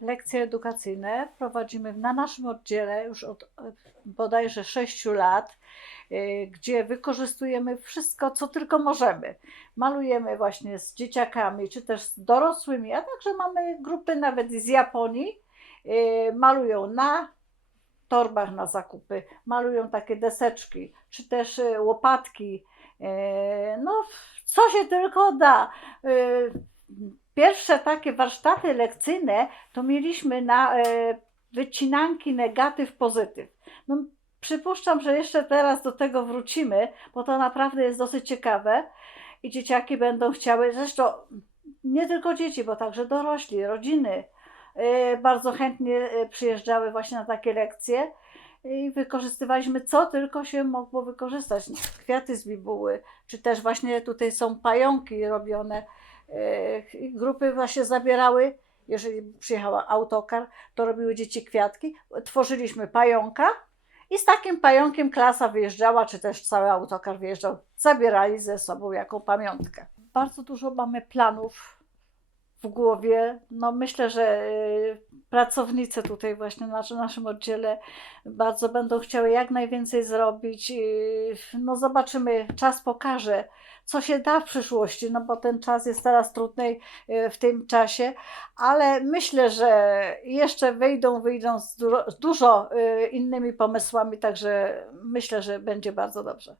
Lekcje edukacyjne prowadzimy na naszym oddziale już od e, bodajże 6 lat, e, gdzie wykorzystujemy wszystko, co tylko możemy. Malujemy właśnie z dzieciakami, czy też z dorosłymi, a także mamy grupy nawet z Japonii. e, Malują na torbach na zakupy, malują takie deseczki, czy też łopatki. No, co się tylko da. Pierwsze takie warsztaty lekcyjne to mieliśmy na e, wycinanki negatyw, pozytyw. No, przypuszczam, że jeszcze teraz do tego wrócimy, bo to naprawdę jest dosyć ciekawe i dzieciaki będą chciały, zresztą nie tylko dzieci, bo także dorośli, rodziny e, bardzo chętnie e, przyjeżdżały właśnie na takie lekcje i wykorzystywaliśmy co tylko się mogło wykorzystać. Kwiaty z bibuły, czy też właśnie tutaj są pająki robione. E, Grupy właśnie zabierały, jeżeli przyjechała autokar, to robiły dzieci kwiatki. Tworzyliśmy pająka i z takim pająkiem klasa wyjeżdżała, czy też cały autokar wyjeżdżał. Zabierali ze sobą jako pamiątkę. Bardzo dużo mamy planów w głowie. No myślę, że y, pracownice tutaj właśnie na naszym- oddziale bardzo będą chciały jak najwięcej zrobić. Y, No zobaczymy, czas pokaże, co się da w przyszłości, no bo ten czas jest teraz trudny w tym czasie, ale myślę, że jeszcze wyjdą, wyjdą z dużo, z dużo y, innymi pomysłami, także myślę, że będzie bardzo dobrze.